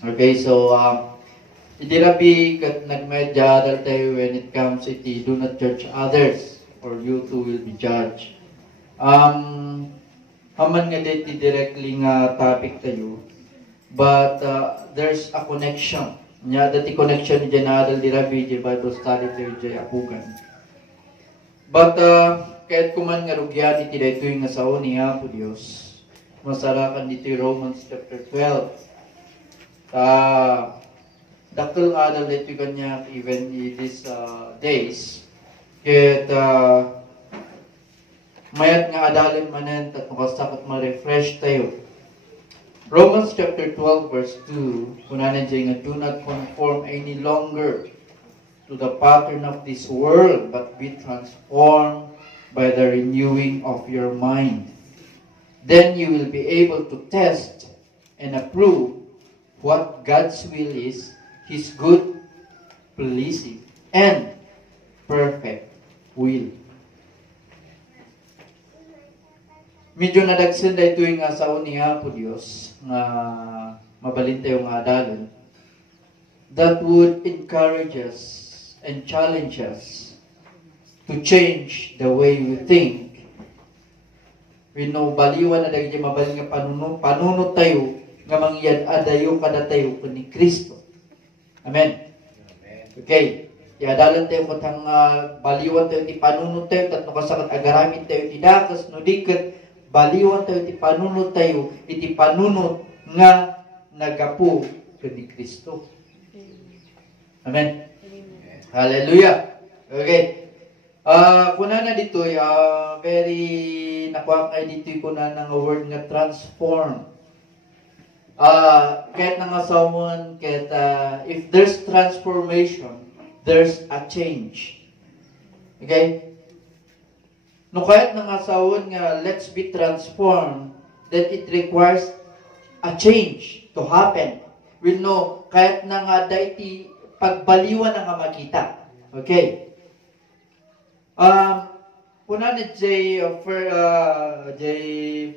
Okay, so idirabi kat nagmedya dal tayo when it comes iti do not judge others or you too will be judged. Haman nga dito directly nga topic tayo, but there's a connection. Nya dati connection ni Janadal dirabi di Bible study tayo di apugan. But kahit kuman nga rugyan iti dito yung nga sao niya po Diyos, masarakan dito Romans chapter 12. Dakil adal dito kanya even in these days, kahit mayat nga adalin manen at makasakot ma-refresh tayo. Romans chapter 12 verse 2, kunanan dyan nga, do not conform any longer to the pattern of this world, but be transformed by the renewing of your mind. Then you will be able to test and approve what God's will is, His good, pleasing, and perfect will. Medyo nadagsin da ito yung sao niya po Diyos nga mabalin tayo nga adalon that would encourage us and challenge us to change the way we think. We know baliwan na dagiti mabalin nga panunot tayo nga mangyad adayo kada tayo ni Kristo. Amen. Okay. Iadalan tayo kutang baliwan tayo ti panunot tayo at nakasakat agaramit tayo ti dakas no diket baliwan tayo ti panunot tayo iti panunot nga nagapu ni Kristo. Amen. Hallelujah. Okay. Kuna na dito very nakuha kay dito kuna nga word nga transform. Kahit nangasawon, kahit if there's transformation, there's a change. Okay? No kahit nangasawon nga, let's be transformed, then it requires a change to happen. We know, kahit na nga daiti pagbaliwan na nga makita. Okay? Una na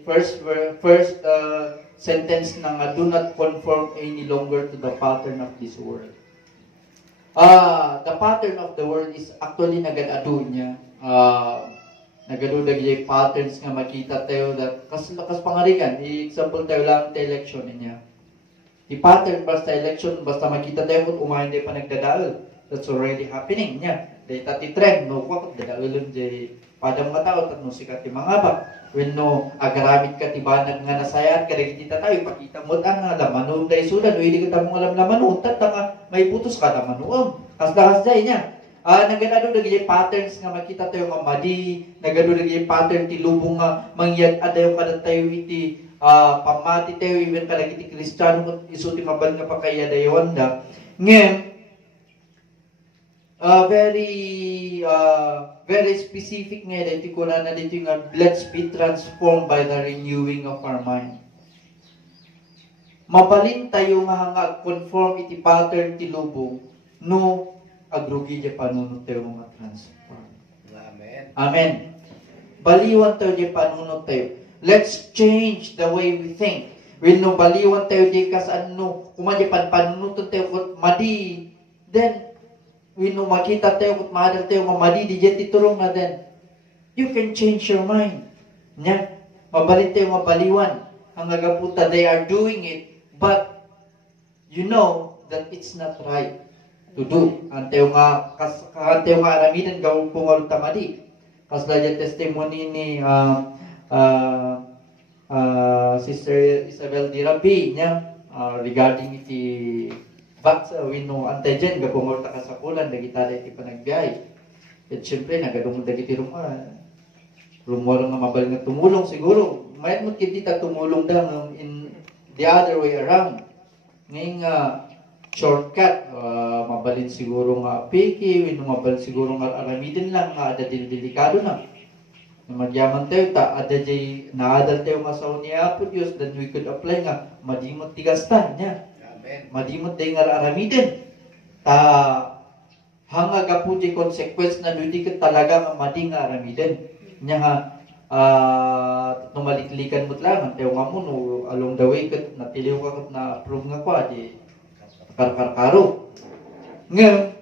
first sentence na do not conform any longer to the pattern of this world. The pattern of the world is actually nagad-ado niya. Nagado dagiti patterns nga makita tayo that kas pangarigan. I-example tayo lang ta election niya. The pattern basta election basta makita tayo kung umahin tayo pa nagdadaal. That's already happening niya. Dahil ti trend no ko dadaalon di pada mga tao tatno sikat ti mga ba. When no agaramit ka tibanag nga nasayat kada kita tayo pakita mo ang lamanon dai sudan hindi kita mo alam lamanon nga may putos ka lamanon kasda niya nagado dagiti patterns nga makita tayo nga madi nagado dagiti pattern ti lubong nga mangyad adayo kada tayo iti pamati tayo even kada iti Kristiyano kung isu ti mabal nga pakayadayon da ngem very specific nga dito ko na dito nga let's be transformed by the renewing of our mind. Mabalin tayo nga hanga conform iti pattern ti lubong no agrugi di panunot tayo nga transform. Amen. Amen. Baliwan tayo di panunot tayo. Let's change the way we think. We no baliwan tayo di kas ano kumadi panunot tayo kung madi then we know makita tayo kung mahadal tayo nga madi di jet iturong na then you can change your mind nya mabalit tayo nga baliwan ang nagaputa they are doing it but you know that it's not right to do antayo nga antayo nga aramidan gawin pungal tamadi kasla jet testimony ni Sister Isabel Dirabi nya regarding iti but we know antigen gapungorta ka sa kulan dagita iti panagbiay. At syempre nagadungod dagiti rumor nga mabal nga tumulong siguro. Mayat mo kiti ta tumulong da in the other way around. Ngayong shortcut mabalin siguro nga piki, we know mabal siguro nga aramidin lang nga ada delikado na. Magyaman tayo ta ada jay naadal tayo nga sa unia po Dios then we could apply nga madimot tigastan niya. Madimot day nga aramidin ta hanga gaputi consequence na duty ka talaga nga madi nga aramidin nya nga numaliklikan mo lang tayo nga mo no along the way kat natiliw ka kat na approve nga kwa di karkar-karo. Nga,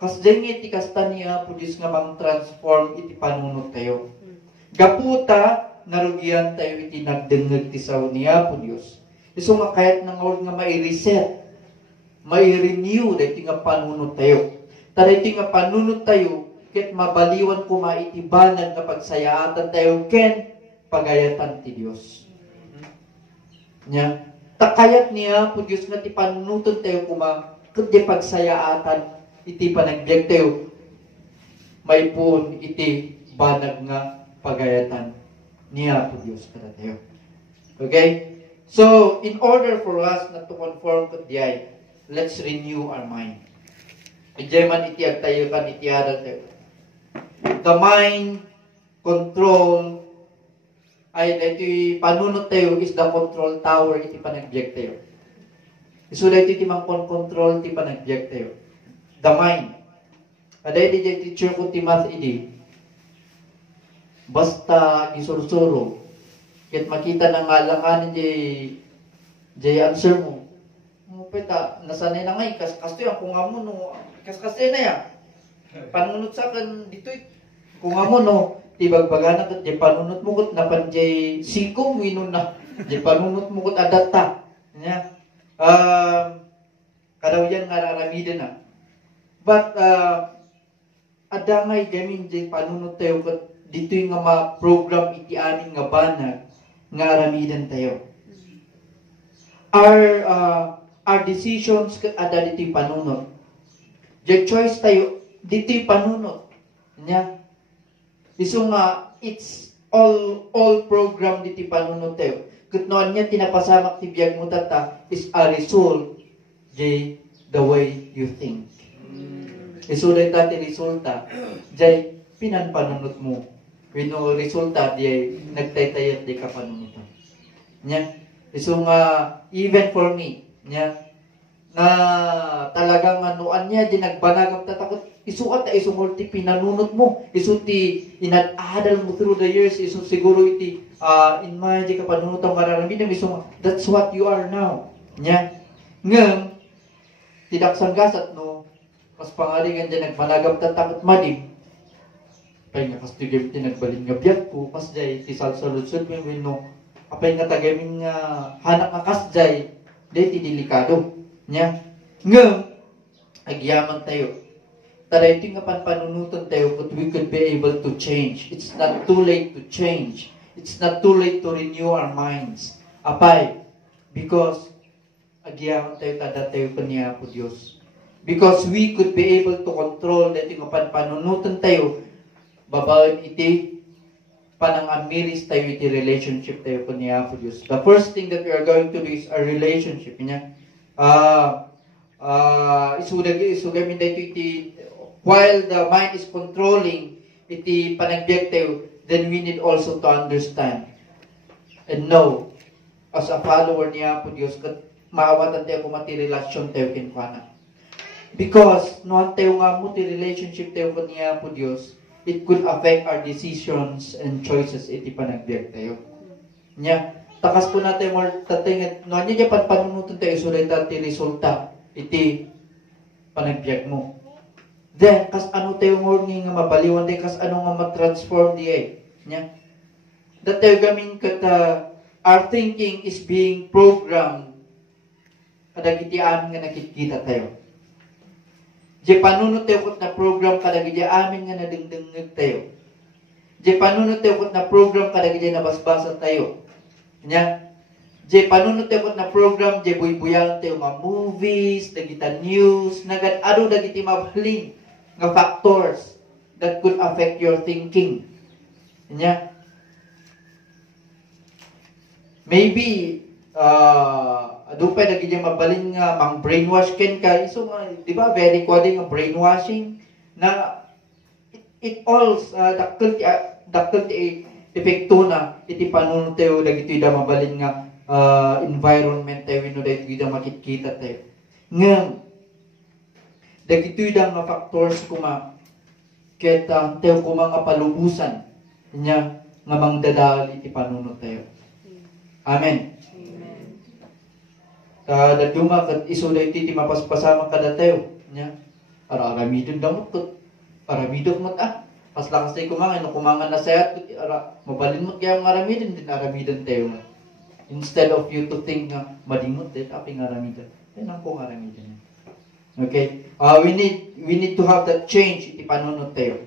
kasdeng iti kasta niya po Diyos nga mang transform iti panunot tayo. Gaputa, narugian tayo iti nagdengeg ti sao niya po Diyos. Iso nga kahit nga nga mai-reset, mai-renew dahil nga panunot tayo. Tara iti nga panunot tayo, ket mabaliwan ko maitibanan nga pagsayaatan tayo ken pagayatan ti Diyos. Nya, takayat niya po Diyos nga ti panunuton tayo kuma ket di pagsayaatan iti panagbiag tayo may puon iti banag nga pagayatan niya po Diyos kada tayo. Okay? So, in order for us not to conform to the eye, let's renew our mind. Ijay man iti agtayo kan iti adal tayo. The mind control ay iti panunot tayo is the control tower iti panagbiag tayo. Isu dayto iti mangkon-control iti panagbiag tayo. The mind. Aday iti teacher ko ti math idi. Basta isursuro. Ket makita na nga langanin di answer mo. Mo peta nasanay na ngay kasto yang kung amo no kaskasay na ya. Panunot sa kan dito kung amo no tibagbagana ket di panunot mo ket napan di siko winon na di panunot mo ket adata. Nya. Kadawian nga raramiden na. But adangay gamin di panunot tayo ket dito nga ma-program iti amin nga banag nga aramidan tayo. Our decisions ket ada dito panunot. The choice tayo dito panunot. Nya. Isu nga it's all program dito panunot tayo. Ket noon nya tinapasamak ti biag mo tata is a result the way you think. Isu dayta ti resulta jay pinanpanunot mo. Wino resulta di nagtaytayat di kapanunutan. Nya. Isu nga even for me, nya na talagang anuan niya di nagbanagam tatakot isuat ta isu multi pinanunot mo isu ti inadadal mo through the years isu siguro iti in mind di kapanunutan mararamidam isu that's what you are now. Nya. Ngem tidak sanggasat no pas pangalingan di nagbanagam tatakot madim apay nga kas tigam ti nagbalin nga biyak ko pas jay ti salsalud-sud no apay nga tagamin nga hanak nga kas jay day ti delikado nya ngem agyaman tayo taray ti nga panpanunutan tayo but we could be able to change. It's not too late to change. It's not too late to renew our minds apay because agyaman tayo tada tayo kaniya po Diyos because we could be able to control dati nga panpanunutan tayo babaen iti panangamiris tayo iti relationship tayo ko niya po Diyos. The first thing that we are going to do is our relationship niya. Isugamin tayo iti while the mind is controlling iti panagbiag tayo, then we need also to understand and know as a follower niya po Diyos kat maawatan tayo kung mati relasyon tayo kinkwana. Because noon tayo nga mo ti relationship tayo ko niya po Diyos, it could affect our decisions and choices iti panagbiag tayo. Nya, takas po natin more tatingan, no anya panpanunutan tayo sulay ti resulta iti panagbiag mo. Then kas ano tayo morning nga mabaliwan tayo kas ano nga ma-transform di nya. That tayo gamin kat our thinking is being programmed kadagiti amin nga nakikita tayo. Di panunot tayo kot na program kadagiti amin nga nadengdengeg tayo. Di panunot tayo kot na program kadagiti nabasbasa tayo. Nya. Di panunot tayo kot na program di buy-buyan tayo mga movies, dagiti news, nagad-ado dagiti mabalin nga factors that could affect your thinking. Nya. Maybe adupay dagiti mabalin nga mang brainwash ken ka iso di ba very coding nga brainwashing na it all dakkel ti epekto na iti panunot tayo dagiti da mabalin nga environment tayo no dagiti da makikita tayo ngem dagiti da nga factors kuma ket tayo kuma nga palubusan nya nga mangdadal iti panunot tayo. Amen. Ta daduma kat iso da iti mapaspasama kada tayo. Nya. Aramidon damot kat. Aramidon mat pas lakas tayo kumangan na sayat kat mabalin mo kaya ang aramidon din aramidon tayo. Instead of you to think nga madimot din aping aramidon. Yan ko aramidon. Okay? We need to have that change iti panunod tayo.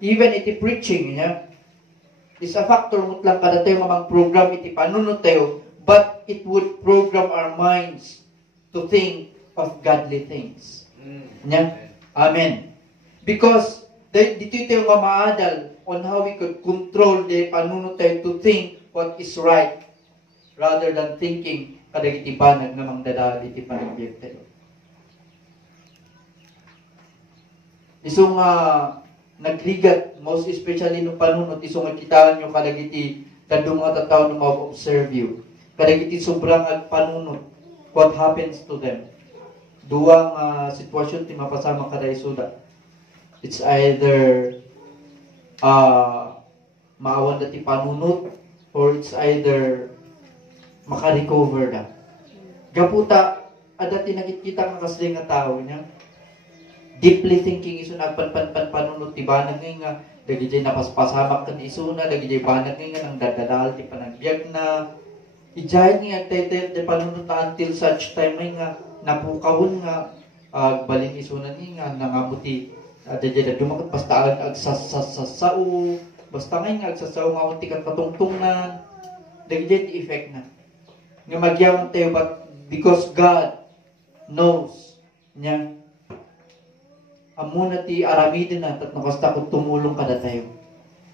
Even iti preaching, nya. Is a factor mo lang kada tayo mamang program iti panunod tayo, but it would program our minds to think of godly things. Nya? Amen. Because dito tayo mamaadal on how we could control the panunod tayo to think what is right rather than thinking kadag iti banag na mangdadal iti panagbiag tayo. Isong nagligat, most especially no panunod, isong nakitaan nyo kadagiti kadung mga tataw na mag-observe you. Kadagiti sobrang panunod, what happens to them. Duang sitwasyon ti mapasama kada isuda. It's either maawan na ti panunod or it's either makarecover na. Gaputa, adati nakikita nga kasli nga tao niya. Deeply thinking iso nagpanpanpanunod ti banag nga dagiti napaspasamak ken iso na dagiti banag nga nang dadadal ti panagbiag na ijay nga agtaytay ti panunod na until such time nga napukawon nga balin iso na nga nangamuti adjay dumakat basta agsasasao basta nga agsasao nga unti kan patungtungnan dagiti ti effect na nga magyaman tayo but because God knows nya amuna ti aramidin na tat nakasta ko tumulong kada tayo.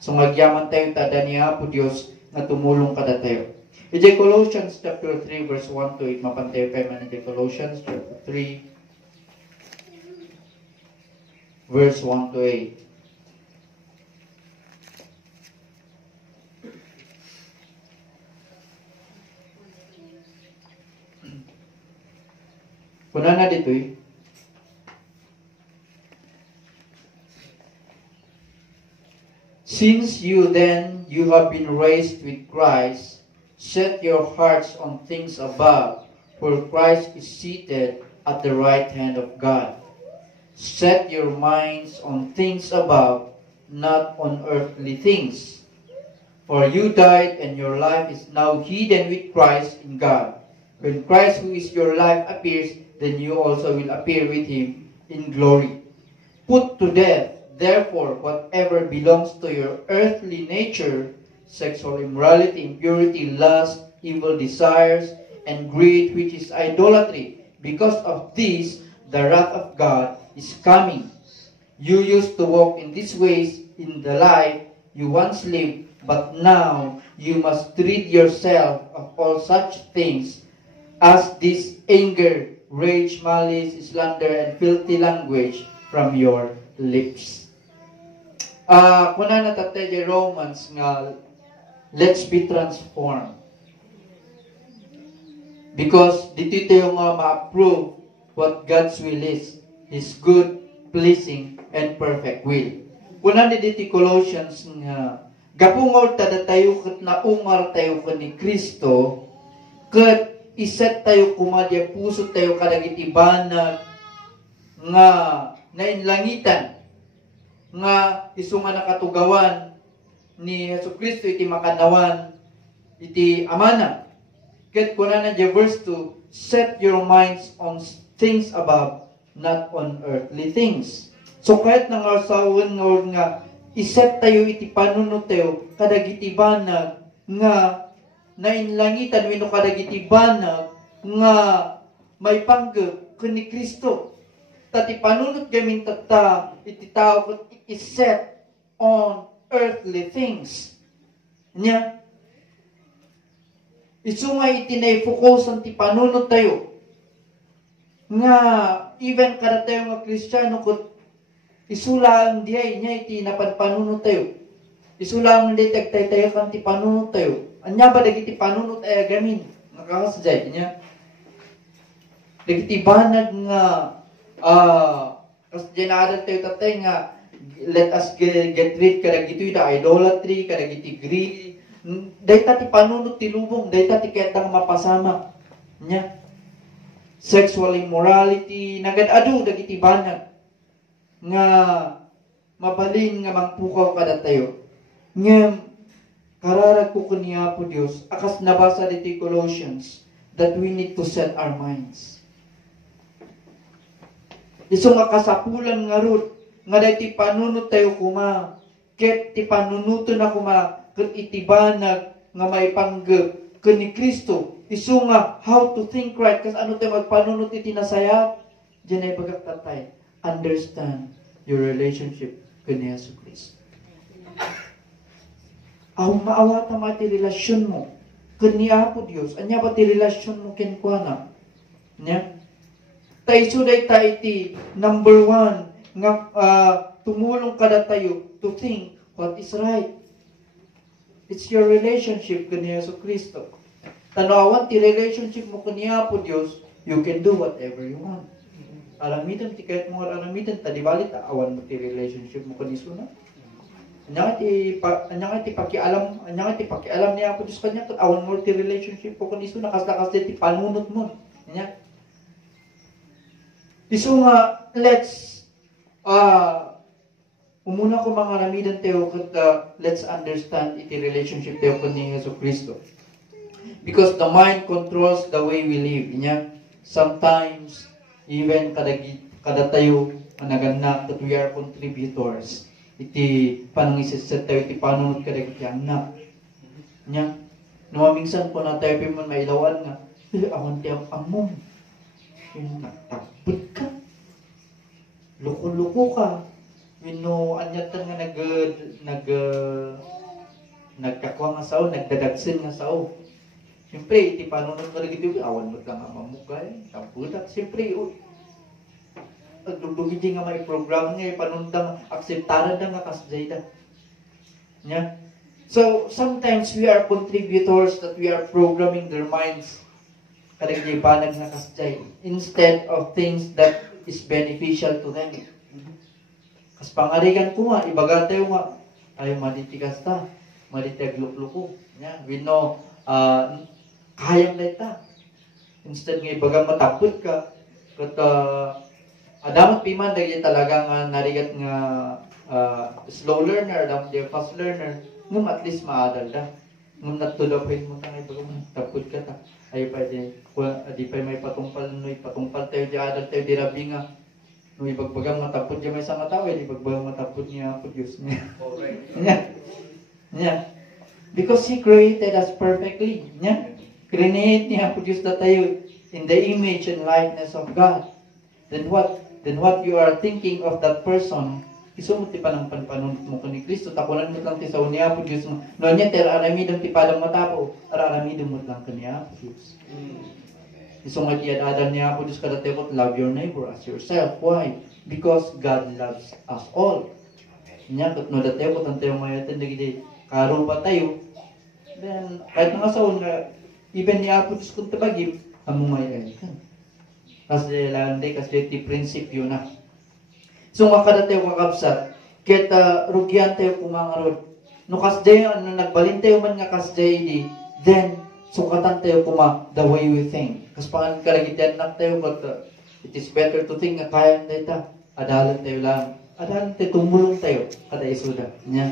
So magyaman tayo tada niya po Diyos na tumulong kada tayo. Ije Colossians chapter 3 verse 1 to 8 mapantayo kayo man ije Colossians chapter 3 verse 1 to 8. Kuna na dito Since you have been raised with Christ, set your hearts on things above, for Christ is seated at the right hand of God. Set your minds on things above, not on earthly things. For you died, and your life is now hidden with Christ in God. When Christ, who is your life, appears, then you also will appear with Him in glory. Put to death, therefore, whatever belongs to your earthly nature, sexual immorality, impurity, lust, evil desires, and greed, which is idolatry. Because of this, the wrath of God is coming. You used to walk in these ways in the life you once lived, but now you must rid yourself of all such things as this anger, rage, malice, slander, and filthy language from your lips. Kuna natatay di Romans nga, let's be transformed. Because dito tayo nga ma-approve what God's will is. His good, pleasing, and perfect will. Kuna ni dito Colossians nga, gapungol tada tayo kat naungar tayo ka ni Kristo, kat iset tayo kumadya puso tayo kadagiti banag nga nainlangitan nga isu nga nakatugawan ni Jesucristo iti makanawan iti amana. Ket kuna na verse 2, set your minds on things above, not on earthly things. So kahit nang asawan nga iset tayo iti panunod tayo kadagiti banag nga nainlangitan wenno kadagiti banag nga may panggep ken ni Kristo. Tati panunod gamin tata iti tao is set on earthly things. Nya isungay iti nai-focusan ti panunod tayo. Nga even kada tayo nga Kristiyano ket isulang diay nya iti napanpanunod tayo. Isulang di tagtay tayo kan ti panunod tayo. Anya ba dagiti panunod ay agamin? Nakakasjay nya. Dagiti banag nga kas dinadal tayo tatay nga let us get rid kadagito ida idolatry, kadagiti greed. Dayta ti panunod ti lubong, dayta ti ketang mapasama. Nya. sexual immorality, nagad-adu dagiti banag nga mabalin nga mangpukaw kada tayo. Nga kararag ko kaniya po Dios, akas nabasa diti Colossians that we need to set our minds. Iso nga kasapulan nga rut, nga dati panunot tayo kuma, ket ti panunuto na kuma, ket itibanag nga may panggap kani Kristo. Iso nga how to think right, kas ano tayo magpanunot iti nasayap, dyan ay bagaktatay. Understand your relationship kani Yesu Kristo. Aw maawata mo ti relasyon mo kani Apo Dios, anya ba ti relasyon mo kenkuana? Nya? Tay suday ta iti number 1 nga tumulong kada tayo to think what is right. It's your relationship kani Yesu Kristo. Tanawan ti relationship mo kani Apo Dios, you can do whatever you want. Aramitan ti kahit mo aramitan ta di bali ta awan mo ti relationship mo kani Suna. Anya ti pakialam niya Apo Dios kanya ket awan mo ti relationship mo kani Suna kas ti panunot mo. Anya. Isu nga let's umuna ko mga ramidan tayo ket let's understand iti relationship tayo kani Yesu Kristo. Because the mind controls the way we live. Nya. Sometimes even kada tayo naganak that we are contributors. Iti panangiset tayo iti panunod kadagiti anak. Nya. Minsan po na tayo man mailawan nga, awan ti among. Yung nagtagbot ka. Luko-luko ka. Anyatan nga nagkakwa nga sao, nagdadagsin nga sao. Siyempre, iti panunod mo rin awan mo lang ang mamugay. Tabutak, siyempre, nagdugdugin nga may program nga, panundang akseptaran na nga kasday na. Yeah? So, sometimes we are contributors that we are programming their minds kadagdi banag nga kasday instead of things that is beneficial to them. Kas pangarigan ko nga, ibaga tayo nga, ay maditikas ta, maditaglukloko. Yeah? We know, kayang na ita. Instead nga ibaga matapot ka, kat damat piman dahil talaga nga narigat nga slow learner, dapat di fast learner, ngum at least maadal da. Ngum natulapin mo ta nga ibaga matapot ka ta. Ay pa di pa may patungpal tayo di adal tayo di rabi nga. No ibagbagang matapot di may isang tao, di ibagbagang matapot niya po Diyos niya. Yeah. Because He created us perfectly. Yeah. Create niya po Diyos na tayo in the image and likeness of God. Then what you are thinking of that person, isumot ti panang panpanunod mo kani Kristo, takunan mo lang ti sa unya po Diyos mo. No niya, aramidong ti padang matapo, aramidong mo lang kaniya po Diyos. Isumot ti adam niya po Diyos kada tepot, love your neighbor as yourself. Why? Because God loves us all. Niya, kat no datepot, ang tayo mayatan, nagigday, karuba tayo, then, kahit nga sa una, even ni Apo Diyos kung tabagim, amumay ka. Kasi landi, kasi ti prinsipyo na. So, makada tayo kakabsat, kita rugyan tayo kumangarod. No kasday, nagbalin tayo man nga kasday di, then, sukatan tayo kuma the way we think. Kasi pangan kalagitian na tayo, but it is better to think nga kaya na ita. Adalan tayo lang. Adalan tayo, tumulong tayo, kada isuda. Nya.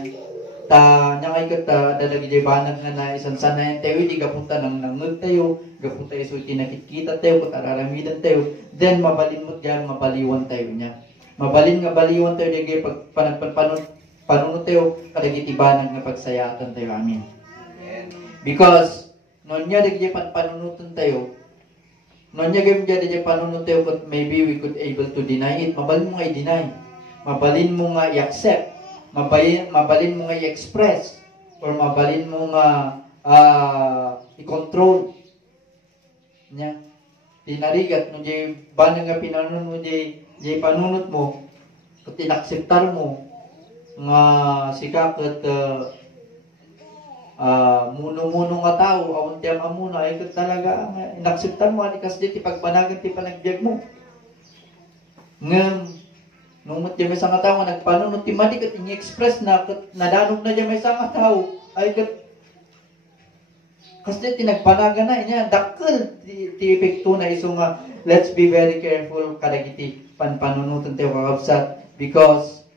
Nyangay ka dadagijay banag nga na isang sanayan tayo, di gapunta ng nangod tayo, gapunta iso tinakikita tayo, kutararamidan tayo, then mabalin mo diyan, mabaliwan tayo niya. Mabalin nga baliwan tayo, di pag panunod tayo, kadagiti banag nga pagsayatan tayo, amin. Because, noon niya digijay panunutan tayo, noon niya digijay panunod tayo, but maybe we could able to deny it, mabalin mo nga i-deny, mabalin mo nga i-accept, mabalin mo nga i-express or mabalin mo nga i-control nya tinarigat no jay banang nga pinanunod mo jay panunot mo ket inakseptar mo nga sikaket muno-muno nga tao awan ti amuna ay ket talaga inakseptar mo ani kas ti pagpanagan ti panagbiag mo ngem nung matya may isang tao nga nagpanunod ti madi ket ini-express na ket nadanog na diya may isang tao ay ket Kasi tinagpanaga na niya, dakkel ti epekto na iso nga, let's be very careful kadagiti panpanunutan tayo kakabsat because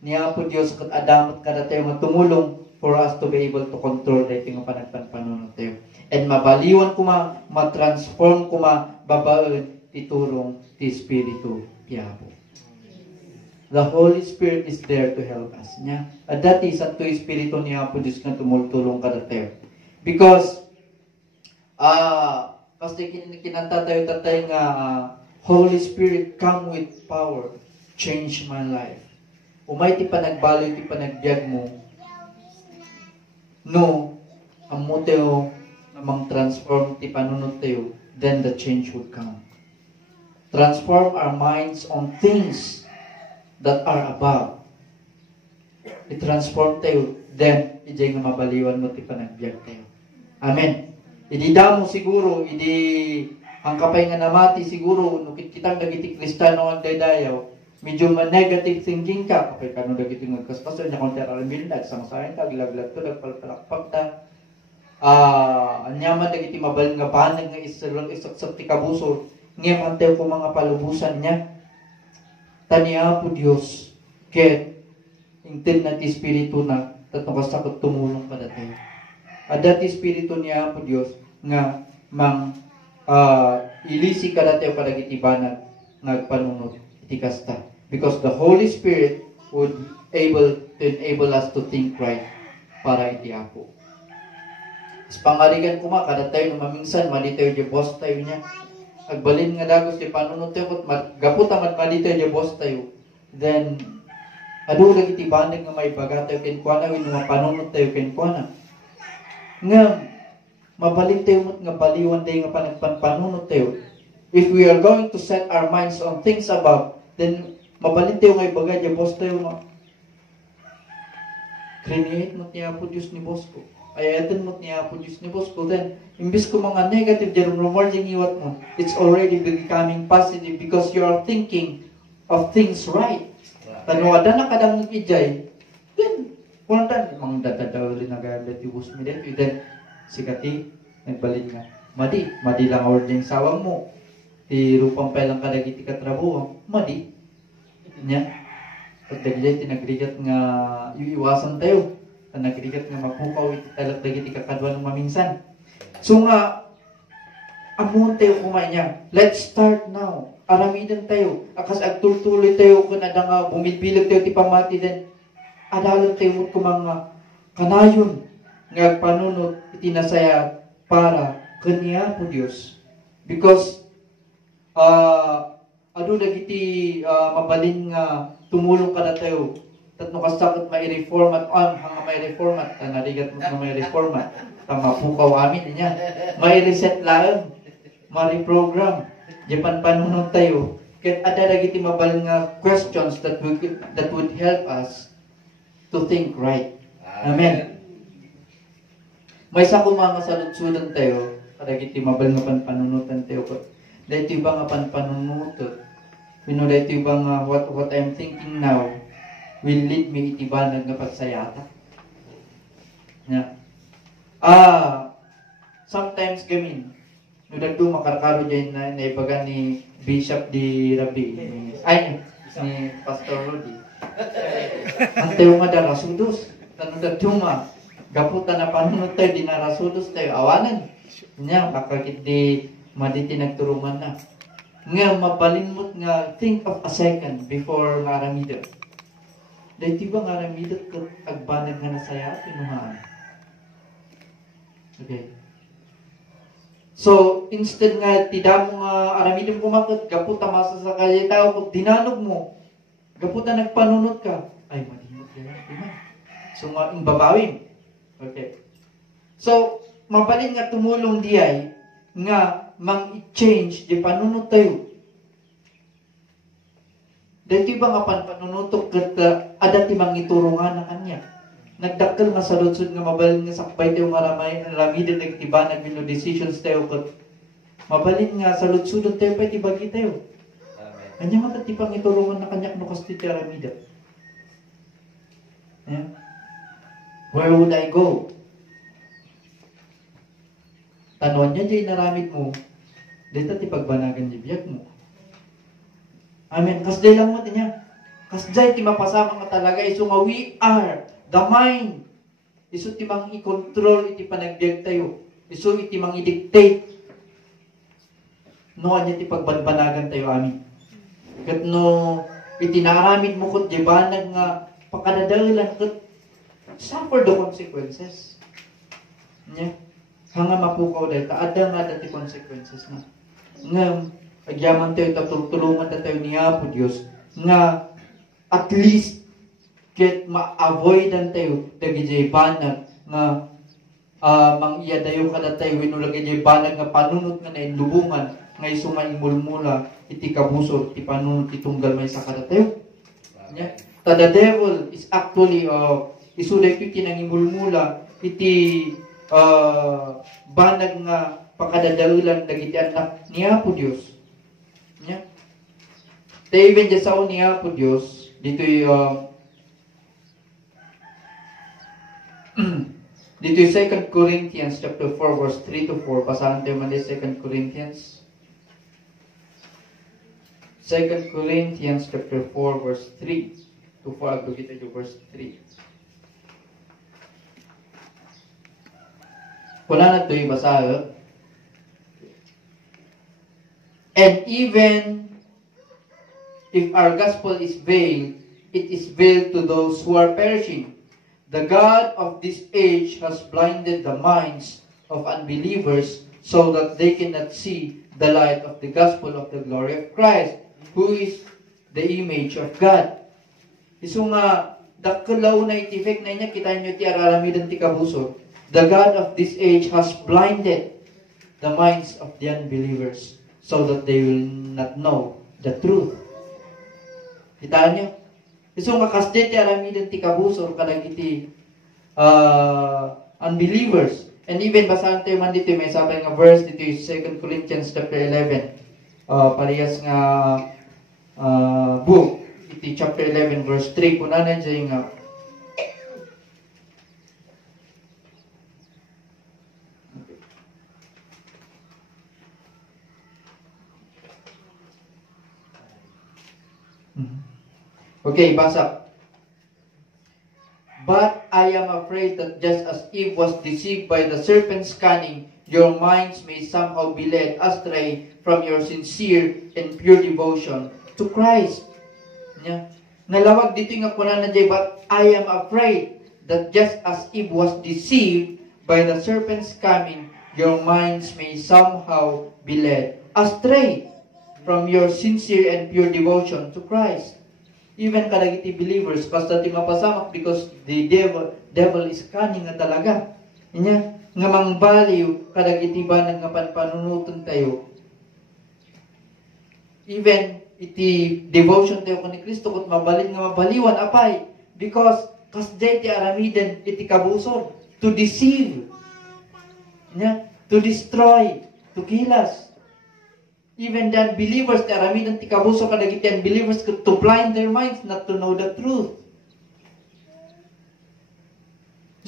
niya po Diyos kat adamot kada tayo nga tumulong for us to be able to control dahil nga panagpanpanunod tayo. And mabaliwan ko ma-transform ko babaen iturong ti Espiritu Piapo. The Holy Spirit is there to help us. Nya? At dati sa to Espiritu niya po Diyos nga tumulong kada tayo. Because kasi kinanta tayo tatay nga Holy Spirit come with power, change my life. Umay ti panagbaloy ti panagbiag mo, no, amo tayo namang transform ti panunod tayo, then the change would come. Transform our minds on things that are above. I-transform tayo, then ijay nga mabaliwan mo ti panagbiag tayo. Amen. Idi damo siguro, idi ang kapay nga namati siguro, nukit kitang nagiti Kristano ang daydayaw, medyo negative thinking ka, kapag kano dagiti magkaspaso, niya kung teraramin na, sang-sayang ka, gilaglag to, nagpalpalakpag na, anyaman dagiti mabal nga panag nga isaksak ti kabusor, ngayon antayo ko mga palubusan niya, taniya po Diyos, ket, ingtin na ti Espiritu na, tatong kasakot tumulong pa dati. At dati Espiritu niya po Diyos, nga, ilisi ka dati o kadagiti banag, nagpanunod, itikasta. Because the Holy Spirit would able to enable us to think right para iti ako. Is pangarigan ko kada tayo maminsan mali tayo di boss tayo niya. Agbalin nga dagos di panunod tayo ket gaputa mali tayo di boss tayo. Then adu lagi ti baneg nga may baga tayo ken kuana wenno nga panunod tayo ken kuana. Nga mabalin tayo nga baliwan tayo nga panagpanunod tayo. If we are going to set our minds on things above, then mabalin tayo ngay bagay, di boss tayo nga. Create mo niya po Diyos ni boss ko. Ayatin mo niya po Diyos ni boss ko. Then, imbis ko mga negative, di rewarding iwat mo, it's already becoming positive because you are thinking of things right. Tanuada na kadang nag-ijay, then, kung dan, mga dadadaw rin nag-alat iwos mo din. Then, sikati, nagbalin nga. Madi lang ording sawang mo. Ti rupang pelang kadagiti katrabuho, madi. Nya pag dagiti tinagrigat nga iiwasan tayo nagrigat nga mapukaw iti talak dagiti kakadwa ng maminsan so nga amon tayo kumay niya let's start now aramidan tayo akas agtultuloy tayo kung ada nga bumilbilag tayo ti pamati then adalon tayo mo mga kanayon nga panunod iti nasaya para kaniya po Diyos because adu dagiti mabalin nga tumulong ka na tayo tatno kasakot mai-reform at hanga mai-reform at narigat mo na mai-reform at mapukaw amin niya mai-reset lang ma-reprogram Japan panunod tayo ket ada dagiti mabalin nga questions that would help us to think right. Amen. May sa ko mga salud-sudan tayo kadagiti mabalin nga panunutan tayo dahito ba nga panpanunutot? Dahito ba nga what I'm thinking now will lead me itibanag nga pagsayata? Yeah. Sometimes gamin, nudagdo makarkaro dyan na naibaga ni Bishop di Rabi, ni Pastor Rudy. Anteo nga darasudos, tanudagdo gaputan na panunod tayo, di narasudos tayo, awanan. Nya, kakakit di maditi nagturungan na. Nga mabalinmot nga think of a second before nga aramidot. Dahil ba nga aramidot kat agbanag nga nasaya pinuhaan. Okay. So, instead nga tidamo nga aramidot kumakot, gaputa masa sa kaya tao, kung dinanog mo, gaputa nagpanunod ka, ay madinot yan. So, nga imbabawin. Okay. So, mabalin nga tumulong diay, nga mang-change di panunod tayo. Dito ba nga panunutok kat adati mangiturungan na kanya. Nagdakkel nga saludsud nga mabalin nga sakbay tayo nga ramidin nagtibanag no decisions tayo kat mabalin nga saludsudon tayo pa itibagi tayo. Kanya nga tati pangiturungan na kanya no kasti tayo ramida. Yeah? Where would I go? Tanon niya di naramid mo. Dito ti pagbanagan di biyag mo. Amen. Kasday lang mo niya. Kasday ti mapasama nga talaga. Iso nga we are the mind. Iso ti mang i-control iti panagbiag tayo. Iso iti mang i-dictate. No, anya ti pagbanbanagan tayo amin. Kat no, iti naramid mo kat di banag nga pakadadalan kat suffer the consequences. Nya. Hanga mapukaw dahil kaada nga dati consequences na. Nga, agyaman tayo, tatulungan tayo niya po Diyos, nga at least get ma-avoidan tayo dagijay banag nga mang-iya dayo kada tayo winulagay jay banag nga panunot nga nainlubungan nga iso nga imulmula iti kabusor iti panunot itunggal may sa kada tayo. Yeah. The devil is actually iso dayo iti nang imulmula iti banag nga pakadadalan dagiti anak niya po Diyos. Yeah. Tayo even sa niya po Diyos, dito'y dito'y 2 Corinthians chapter 4 verse 3 to 4. Basahan tayo mali 2 Corinthians. 2 Corinthians chapter 4 verse 3 to 4. Agdo kita yung verse 3. Wala na ito'y basahan. And even if our gospel is veiled, it is veiled to those who are perishing. The God of this age has blinded the minds of unbelievers so that they cannot see the light of the gospel of the glory of Christ, who is the image of God. Iso nga, dakalaw na itifek na niya, kita nyo ti araramidan ti kabusor. The God of this age has blinded the minds of the unbelievers so that they will not know the truth. Kita nyo? Iso nga kasdet ti aramidan ti kabusor kadag iti unbelievers. And even basahan tayo man dito, may sabay nga verse dito yung 2 Corinthians chapter 11. Parehas nga book. Iti chapter 11 verse 3. Kung nanan dyan nga okay, basa. But I am afraid that just as Eve was deceived by the serpent's cunning, your minds may somehow be led astray from your sincere and pure devotion to Christ. Yeah. Nalawag dito nga kuna na jay, but I am afraid that just as Eve was deceived by the serpent's cunning, your minds may somehow be led astray from your sincere and pure devotion to Christ. Even kadagiti believers, basta ti mapasamak because the devil is cunning nga talaga. Inya, nga mangbaliw, kadagiti ba nga panpanunutan tayo. Even iti devotion tayo kani Kristo, kut mabalin nga mabaliwan, apay. Because, kasday ti aramiden, iti kabusor, to deceive. Inya, to destroy, to kill us. Even the unbelievers, the aramidan ti kabuso kadagiti unbelievers to blind their minds not to know the truth.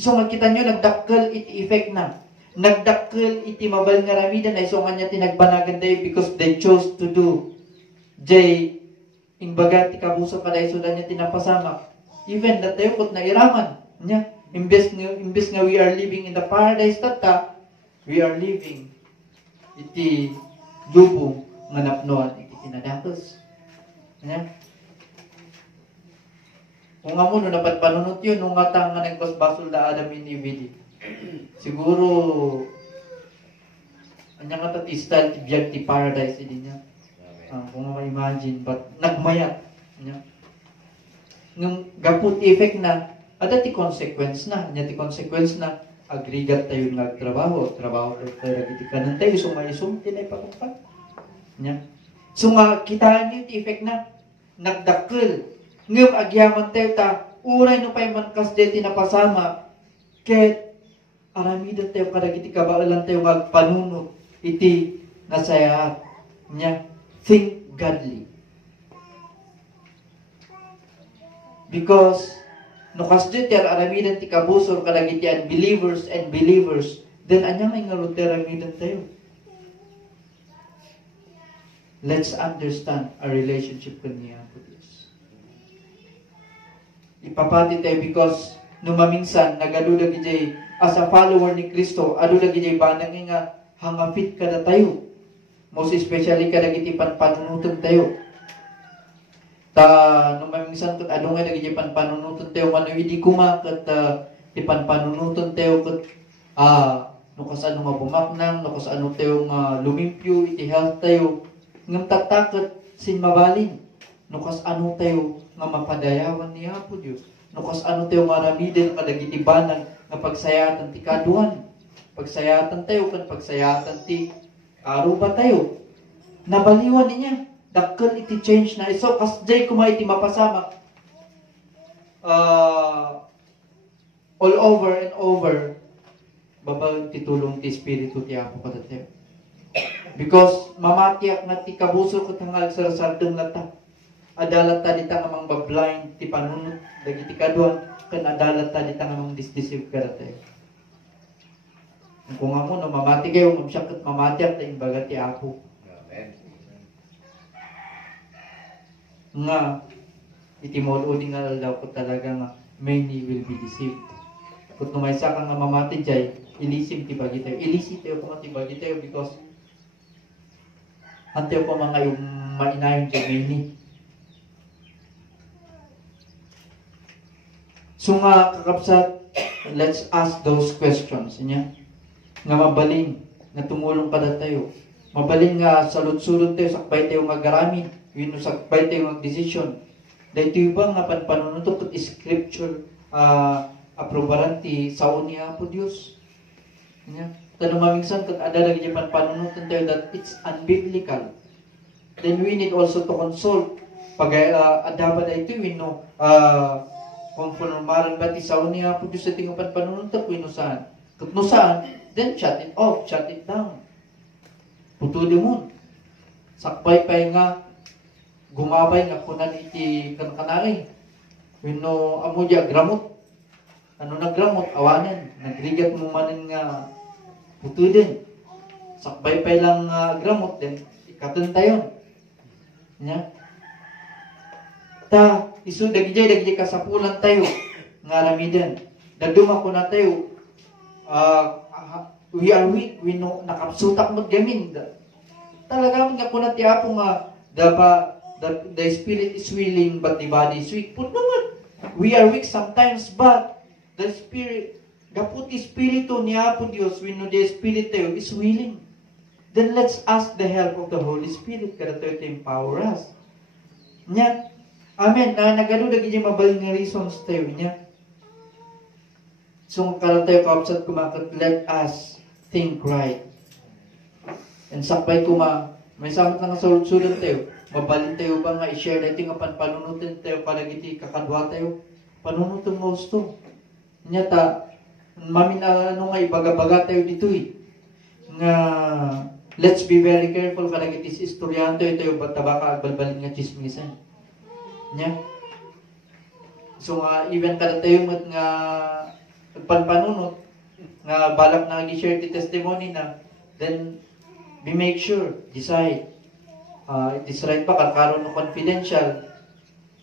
So makita nyo, nagdakkel iti effect na. Nagdakkel iti mabal nga aramidan ay so kanya tinagbanagan tayo because they chose to do. Jay, imbaga ti kabuso kaday so niya tinapasamak. Even that tayo kot nairaman. Nya, imbes nga we are living in the paradise tata, we are living iti lubong nga napnoan iti kinadakos. Yeah. Kung nga mo, no dapat panunot yun, nung nga nagbasbasol da Adam and Eve. Siguro, anya nga tatistal, tibiyag ti paradise din niya. Kung nga ma-imagine, but nagmayat. Yeah. Nung gaput effect na, ada ti consequence na. Anya ti consequence na, agrigat tayo nagtrabaho. Trabaho tayo nagiti kanan tayo. So nga isum, tinay pagkapat. Yeah. So nga, kitaan niyo ti effect na, nagdakkel. Ngayon, agyaman tayo ta, uray no pa'y mankas deti na pasama, ket aramida tayo kadagiti kabaalan tayo magpanunot, iti nasaya niya, think godly. Because, no kasdet yan, aramidan ti kabusor kadagiti unbelievers and believers, then anya nga luteramidan tayo. Let's understand our relationship kaniya po Diyos. Ipapati tayo because numaminsan nagaduda gijay as a follower ni Kristo, aduda gijay banang nga hangapit kada tayo. Most especially kada giti panpanunutan tayo. Numaminsan kat adu nga dagiti panpanunutan tayo mano idi kuma kat ti panpanunutan tayo kat no kasano nga bumaknang, no kasano tayo nga lumimpyo, iti health tayo ngam tatakot sin mabalin. No kasano tayo nga mapadayawan niya po Diyos. No kasano tayo maramiden kadagiti banang nga pagsayatan ti kaduan. Pagsayatan tayo kan pagsayatan ti aruba tayo. Nabaliwan niya. Dakkel iti change na. So, kasjay kumay iti mapasamak all over and over babang titulong ti Espiritu ti Apo kadatayo. Because mamatiak na ti kabuso ko tangal sarasardeng lata. Adalat ta di ta nga mangbablind ti panunot dagiti kaduan ken adalat ta di ta nga mangdisdisive kadatayo. Kung amo no mamati kayo mamsyak ket mamatiak ta imbaga ti Apo. Amen. Nga itimod-udi nga daw ko talaga nga many will be deceived. Kung numaysa ka nga mamati jay, ilisim ti bagi tayo. Ilisip tayo kung ti bagi tayo because antayo pa mga yung mainayon jay many. So nga kakapsat, let's ask those questions. Nga mabalin, nga tumulong kada tayo. Mabalin nga salud-sulod tayo, sakbay tayo magaramid. Yun sakbay tayo ang decision. Dahil ito ba nga panpanunutok at scripture aprobaran ti sao niya po Diyos. Tanong mamingsan kung adalag niya panpanunutan tayo that it's unbiblical. Then we need also to consult. Pag adaba na ito, we know kung punumaran ba ti sao niya po Diyos sa tingong panpanunutan, we know saan. Kung no saan, then shut it off, shut it down. Putuli mo. Sakbay pa nga gumabay nga kunan iti kankanari. Wino amo dia gramot. Ano nagramot awanan, nagrigat mo manin nga putudin. Sakbay pa lang gramot din ikatan tayon. Nya. Ta isu dagijay kasapulan tayo nga ramidan. Daduma ko na tayo. We are weak, we know nakapsutak mo gamin. Talaga nga kunat ti Apo nga the spirit is willing but the body is weak. Put naman. We are weak sometimes but the spirit, gaputi spiritu ni Apo Dios, we know the spirit tayo is willing. Then let's ask the help of the Holy Spirit kada tayo to empower us. Nya. Amen. Nagano dagiti mabaling nga reasons tayo nya. So kada tayo kapsat kumakat, let us think right. And sakbay may samot nga sulod-sulod tayo. Mabalin tayo ba nga i-share na ito nga panpanunutin tayo palagiti kakadwa tayo. Panunutin mo gusto. Nyata, ano nga ibaga-baga tayo dito Nga, let's be very careful kalagiti si istoryahan tayo bata baka agbalbalin nga chismisan. Nya? So even kada tayo nga panpanunot, nga balak na i-share ti testimony na, then we make sure, decide. It is right ba karon no confidential.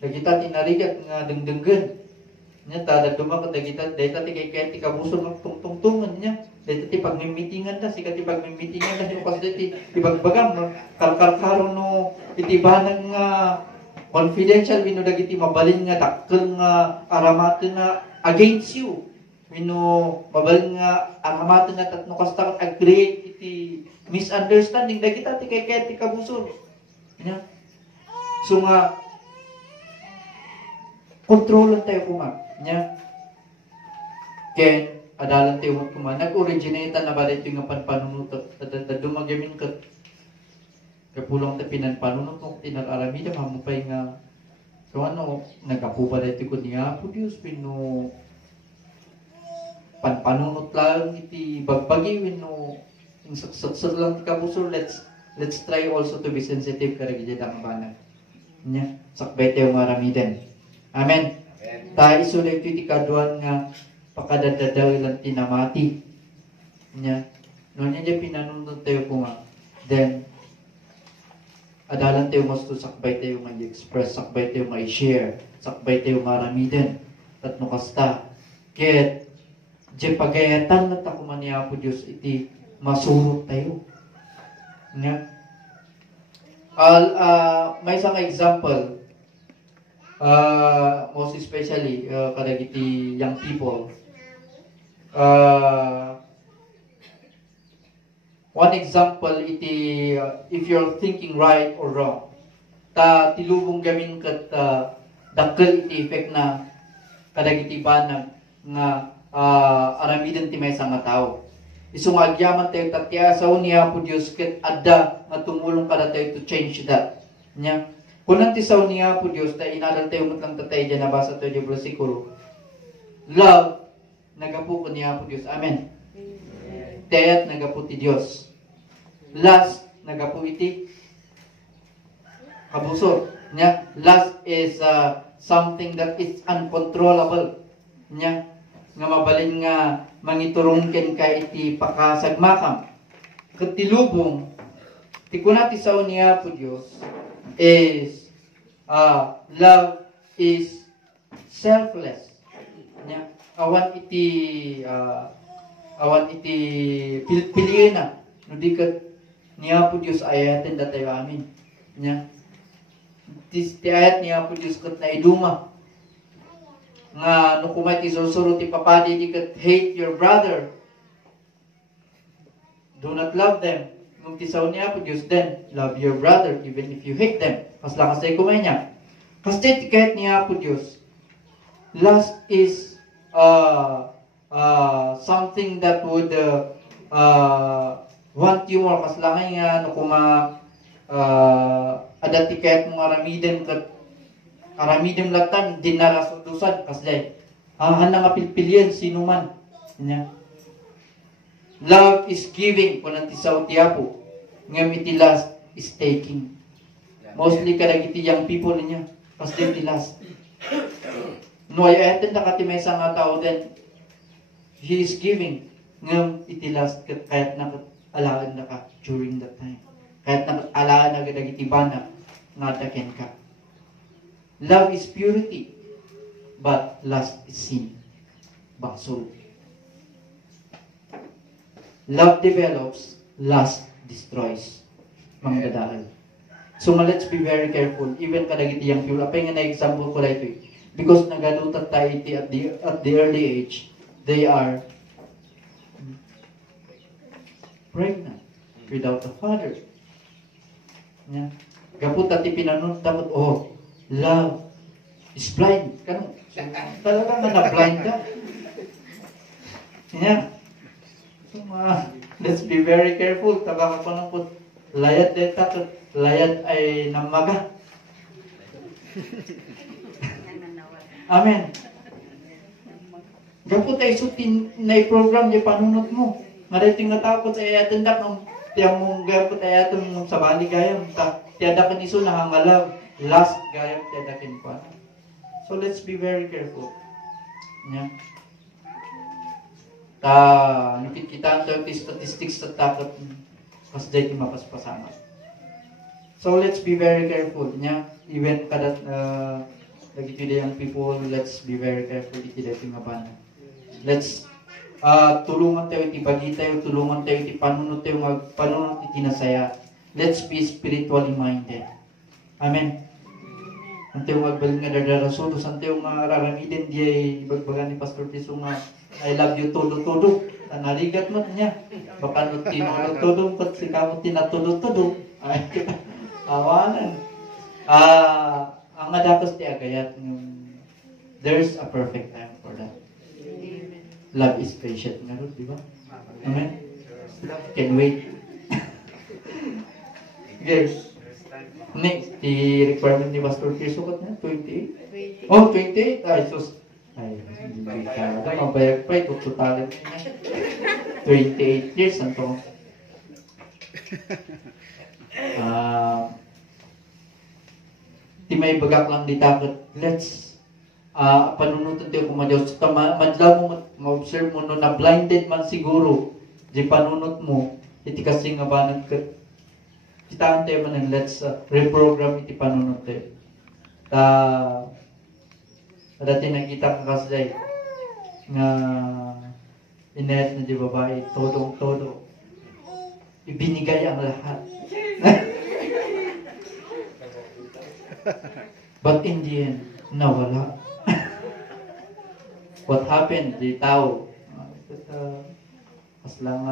Dagita tinarigat nga dengdenggen. Nya ta dagduma ka dagita dayta ti kay ti kabuso ng tungtungan niya. Dayta ti pagmimitingan ta sikat ti pagmimitingan ta yung kasi ti ibagbagam karon no itibanang nga confidential wino dagiti mabalin nga dakkel nga aramaten nga against you. Wino mabalin nga aramaten nga tatno kasta agree iti misunderstanding dagita ti kay ti kabuso. Nya. So nga kontrolan tayo kuma. Nya. Ken adalan tayo kuma. Nag-originate na ba dito nga panpanunutot. Dumagamin ka kapulong ta pinanpanunot ng tinag-arami na mamupay nga. So nagapupa dito ko niya po Diyos pino panpanunot lang iti bagbagi wino yung saksaksak lang ti kabuso. Let's try also to be sensitive karagidya ang banag. Nya, sakbay tayo maramidan. Amen. Ta isulay iti kaduan nga pakadadadaw ilang tinamati. Nya, no niya pinanunod tayo ko nga, then, adalan tayo mas to sakbay tayo nga i-express, sakbay tayo nga i-share, sakbay tayo nga ramiden, at no kasta, ket, di pagayatan na tako man niya po Diyos, iti masurot tayo. Nya, may isang example, most especially, kadagiti young people, one example iti if you're thinking right or wrong, tilubong gamin kat dakkel iti effect na kadagiti banag nga aramiden ti maysa nga tao. Isung agyaman tayo tatyasaw niya po Diyos ket adda nga tumulong kada tayo to change that. Nya, kunan ti saw niya po Diyos ta inadal tayo mutlang tatay diyan nabasa tayo di bersikulo. Love nagapu ko niya po Diyos. Amen. Tayat nagapu ti Diyos. Lust nagapu iti kabusor. Nya, lust is something that is uncontrollable. Nya, nga mabalin nga mangiturong ken ka iti pakasagmakam. Katilubong, ti kunati sao niya po Diyos is love is selfless. Nya, awan iti piliin na no di kat niya po Diyos ayatin da tayo amin. Nya, ti ayat niya po Diyos kat na iduma nga no kumay ti susuro ti papadi di kat hate your brother, do not love them. Nung ti saw niya po Diyos, then love your brother even if you hate them. Mas lakas tayo kumay niya. Kasi ti kahit niya po Diyos, lust is something that would want you more. Mas langay nga no kuma adati kahit mong aramiden kat aramidem latan dinarasudusan kasday. Hana nga pilpilian sino man. Nya. Love is giving kunan ti saw ti Apo. Ngem iti last is taking. Mostly kadagiti young people niya kasday ti last. No ayaten da kati may nga tao then he is giving. Ngem iti last kahit na alaan na ka during that time. Kahit na alaan na kadagiti bana nga daken ka. Love is purity, but lust is sin. Bangsol. Love develops, lust destroys. Mga dadaal. So let's be very careful. Even kadagiti young people. Apay nga na-example ko like ito. Because nagalutat tayo at the early age, they are pregnant without a father. Yeah. Gapot ati pinanun dapat, love is blind. Kanong talaga nga na-blind ka. Yeah. So, let's be very careful. Taga pa nang po, layat deta, layat ay namaga. Amen. Gapot ay sutin na i-program yung panunot mo. Marating natakot sa ayatandak ng tiyang mong gapot ayatan mong sabali gayam. Tiyadakan iso na hangalaw. Last gayam tiyadakin pa. So let's be very careful. Yeah. Nukit kita ang statistics sa takot mas dahi mapaspasama. So let's be very careful. Yeah. Even kadat lagi young people, let's be very careful iti dahi mapan. Let's tulungan tayo iti bagi tayo, tulungan tayo iti panunod tayo, panunod iti nasaya. Let's be spiritually minded. Amen. Antay magbalin nga dararasodo, antay nga raramiden diay ibagbagan ni Pastor Tiso nga I love you todo-todo. Narigat mo niya. Baka no tinulo-todo, pat si kamot tinatulo-todo. Ay, awanan. Ang adakos ti agayat, there's a perfect time for that. Love is patient nga rin, di ba? Amen? Love can wait. Yes. Next, the requirement ni Pastor Tiso kat na, 28? Oh, 28? Ay, sus. Ay, hindi ka. Mabayag pa, itututalin niya. 28 years, anto. Di may bagak lang di takot. Let's, panunutan tayo kung madyaw. Madlaw mo, ma-observe mo, no, na blinded man siguro. di panunot mo, iti kasi nga banag ka, kita tayo man let's reprogram iti panunot tayo. Dati nakita ka kasi nga inet na di babae, todo ibinigay ang lahat. But in the end, nawala. What happened? Di tao. Pas lang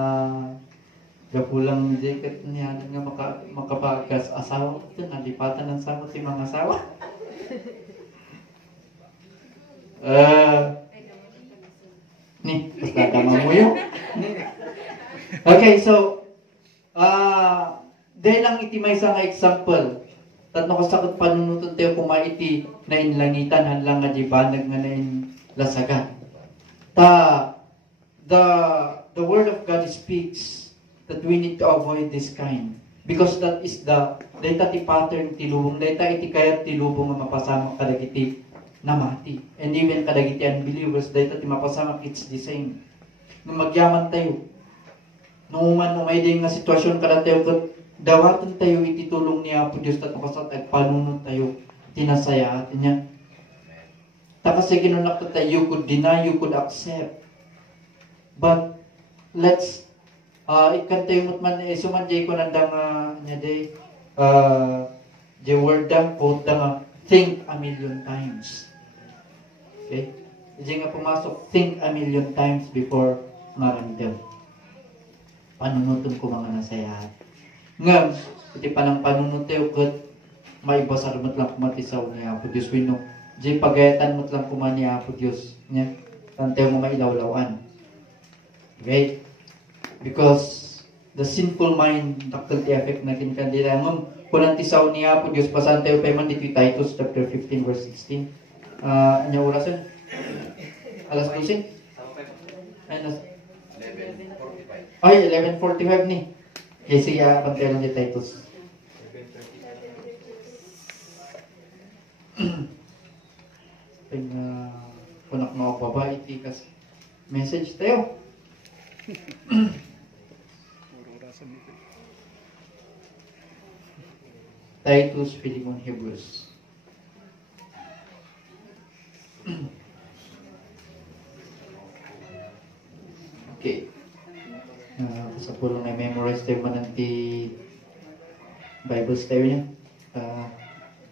gapulang di kat niya nga makapagas asawa ito, nalipatan ng samot si mga asawa. Basta tama mo yun. Okay, so dahil lang iti may isang example. Tatno kasakot panunutot tayo kumaiti na inlangitan hanlang nga jibanag nga na inlasagan. The word of God speaks that we need to avoid this kind. Because that is data ti pattern ti lubong. Data iti kayat ti lubong nga mapasama kadagiti na mati. And even kadagiti unbelievers, data ti mapasama it's the same. Nung magyaman tayo, nung may din nga sitwasyon kada tayo, dawatan tayo ititulong niya po Diyos at makasat at panunod tayo tinasaya atin niya. Kasi kinunak tayo, you could deny, you could accept. But let's ikan tayo mutman sumanjay ko nandang niya day the word dang quote dang think a million times. Okay? Diyan nga pumasok, think a million times before maramdam. Panunuton ko mga nasayahan. Ngam, iti panang panunod tayo kat maibasar mo't lang kumatisaw ni Apo Diyos. Wino, di pagayatan mo't lang kumani Apo Diyos. Nya, tantayo mo mailawlawan. Okay? Because the sinful mind, daktal ti effect na kinkandila. Ngam, kunang tisaw ni Apo Diyos, pasan tayo pa man dito Titus chapter 15 verse 16. Anya orasan? Alas 12? Ay, 11:45. Ay, 11:45 ni. Kasi pantalan ni Titus. Punak mga babae, tikas message tayo. Titus, Philemon, Hebrews. Okay. Sa pulong na memorize tayo mananti Bibles tayo niya.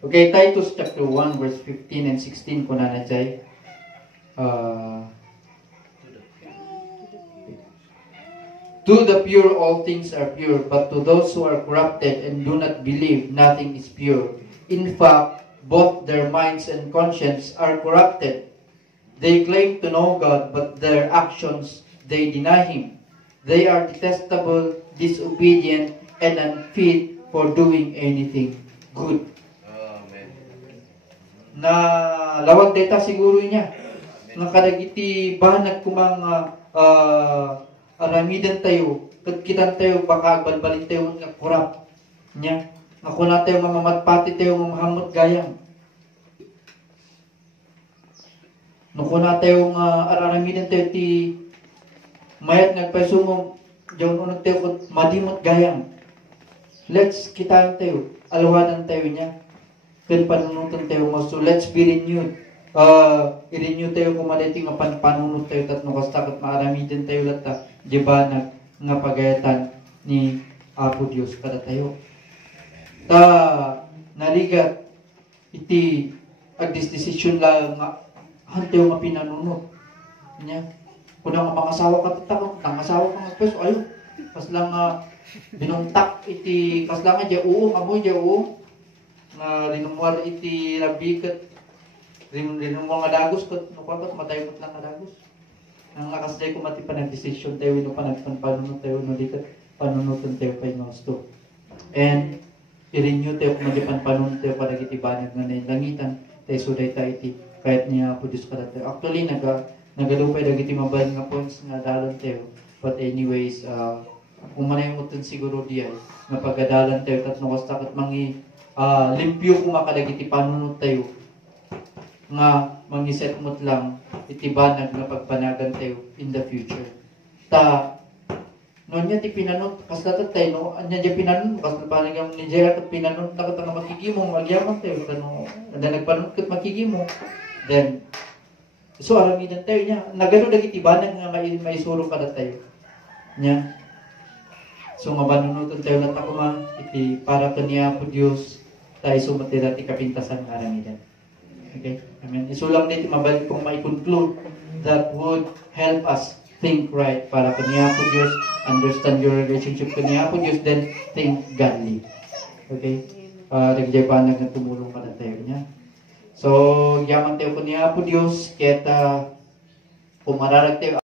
Okay, Titus chapter 1 verse 15 and 16 kung nanadjay. To the pure all things are pure, but to those who are corrupted and do not believe nothing is pure. In fact, both their minds and conscience are corrupted. They claim to know God, but their actions they deny Him. They are detestable, disobedient, and unfit for doing anything good. Amen. Na lawag data siguro niya. Nga kadagiti banag kumang aramidan tayo, kitang tayo baka balbalin tayo nga kurap niya. Nga kuna tayo mamamatpati tayo mamahamot gayang. No kuna tayo aramidan tayo ti mayat nagpasumong yung unang tayo ko madimot gayang. Let's kitaan tayo, alawanan tayo niya. Kan panunutan tayo mo. So let's be renewed. I-renew tayo kung maliting nga panunod tayo tatno kastakot maarami din tayo lata. Diba nga pagayatan ni Apo Diyos kada tayo. Naligat iti agdis decision lang nga hantayo nga pinanunod niya. Kung nga mangasawa ka tatakot, nangasawa ka magpeso, ayun. Kas lang binuntak iti, kas lang nga uong, amoy uong. Nga rinumuar iti labikat, rinumuar nga dagos, nukabat matayot lang nga dagos. Ang nakasday ko mati pa nag-decision tayo, no pa nagpanunod tayo, no di ka panunutan tayo pa yung gusto. And, i-renew tayo kung malipan panunod tayo para itibanag nga na langitan, tayo suday tayo iti, kahit niya po Diyos ka tayo. Actually, nagalupay dagiti mabayan nga points nga dalon tayo. But anyways, kung manaymutan siguro diyan, nga pagadalan tayo tatno kastakot mangi limpyo kung makadagiti panunod tayo. Nga mangiset mo't lang itibanag nga pagpanagan tayo in the future. No niya ti pinanot kas tatatay no anya di pinanot kas parang yung Nigeria at pinanot na katang makikimo magyaman tayo kano na nagpanot kat makikimo then so aramidan tayo niya nagano dagiti banag nga may suro kada tayo niya so mabanunutan tayo na takuma iti para kaniya po Dios tayo sumatira ti kapintasan nga aramidan. Okay, amen. Isulang dito mabalik kong mai-conclude that would help us think right para kaniya po Diyos, understand your relationship kaniya po Diyos, then think godly. Okay? Nagjay pa na tumulong pa na tayo niya. So, yaman tayo kaniya po Diyos, kaya pumararag tayo